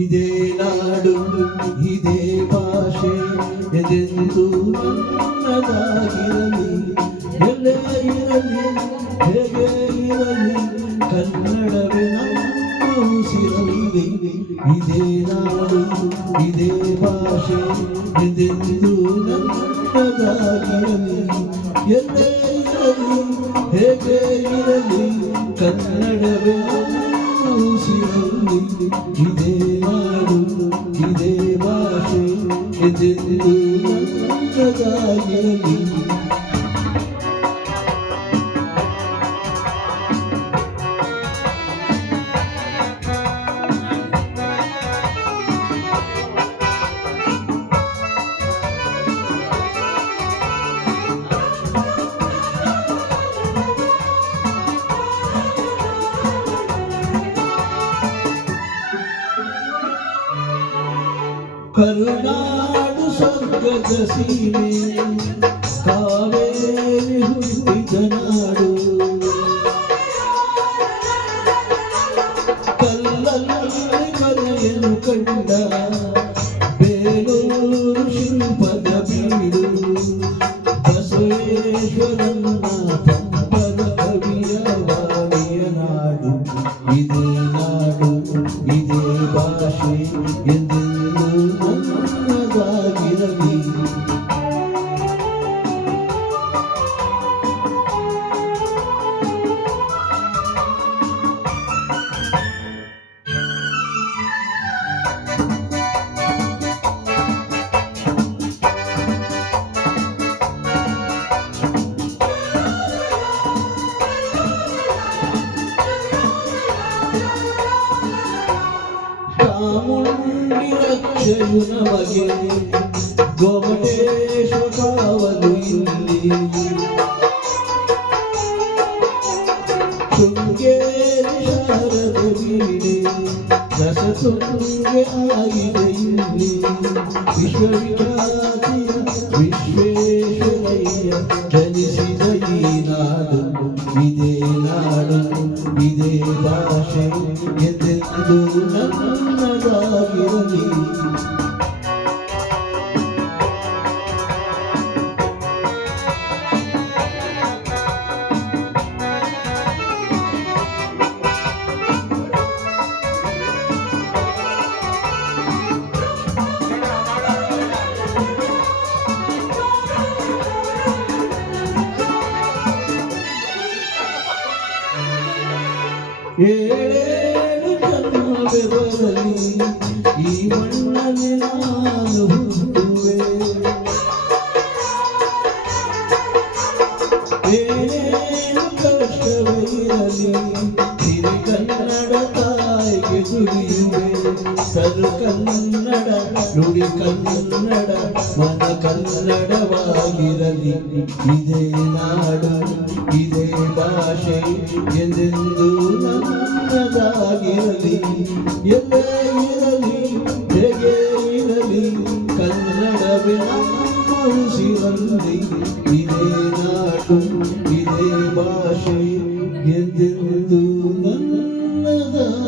ಇದೇ ನಾಡು ಇದೇ ಭಾಷೆ ಎಂದೆಂದೂ ನನ್ನದಾಗಿರಲಿ. ಎಲ್ಲೇ ಇರಲಿ ಹೇಗೆ ಇರಲಿ ಕನ್ನಡವೇ ನಮ್ಮ ಉಸಿರಲ್ಲಿ. ಇದೇ ನಾಡು ಇದೇ ಭಾಷೆ ಎಂದೆಂದೂ ನನ್ನದಾಗಿರಲಿ. ಎಲ್ಲೇ ಇರಲಿ ಹೇಗೆ ಇರಲಿ ಕನ್ನಡವೇ ನಮ್ಮ ಉಸಿರಲ್ಲಿ. ಇದೇ ನಾಡು ಇದೇ ಭಾಷೆ ಎಂದೆಂದೂ ನನ್ನದಾಗಿರಲಿ. ಕರುನಾಡು ಸ್ವರ್ಗದ ಸೀಮೆ ಕಾವೇರಿ ಹುಟ್ಟಿದ ನಾಡು. ಕಲ್ಲಲ್ಲಿ ಕಲೆಯನ್ನು ಕಂಡ ಬೇಲೂರು ಶಿಲ್ಪದ ಬೀಡು. ಬಸವೇಶ್ವರನ ಪಂಪನ ಕವಿಯ ವಾಣಿಯ ನಾಡು. ಇದೇ ನಾಡು ಇದೇ ಭಾಷೆ ಎಂದೆಂದೂ ನನ್ನದಾಗಿರಲಿ. ಚಾಮುಂಡಿ ರಕ್ಷೆಯು ನಮಗೆ ಗೊಮಟೇಶ್ವರ ಕಾವಲು ಇಲ್ಲಿ. ಶೃಂಗೇರಿ ಶಾರದ ವೀಣೆ ರಸತುಂಗೆ ಆಗಿದೆ ಇಲ್ಲಿ. ವಿಶ್ವವಿಖ್ಯಾತಿಯ ವಿಶ್ವೇಶ್ವರಯ್ಯ ಜನಿಸಿದ ಈ ನಾಡು. ಇದೇ ನಾಡು ಇದೇ ಭಾಷೆ ಎಂದೆಂದೂ ನನ್ನದಾಗಿರಲಿ. ಏಳೇಳು ಜನ್ಮವೇ ಬರಲಿ ಈ ಮಣ್ಣಲ್ಲಿ ನಾನು ಹುಟ್ಟುವೆ. ಏನೇನು ಕಷ್ಟವೇ ಇರಲಿ ಸಿರಿ ಕನ್ನಡ ತಾಯಿಗೆ ದುಡಿಯುವೆ. ತರು ಕನ್ನಡ ನುಡಿ ಕನ್ನಡ ಮನ ಕನ್ನಡವಾಗಿರಲಿ. ಇದೇ ನಾಡು ಇದೇ ಭಾಷೆ ಎಂದೆಂದೂ ನನ್ನದಾಗಿರಲಿ. ಎಲ್ಲೇ ಇರಲಿ ಹೇಗೆ ಇರಲಿ ಕನ್ನಡವೇ ನಮ್ಮ ಉಸಿರಲ್ಲಿ. ಇದೇ ನಾಡು ಇದೇ ಭಾಷೆ ಎಂದೆಂದೂ ನನ್ನದಾಗಿರಲಿ.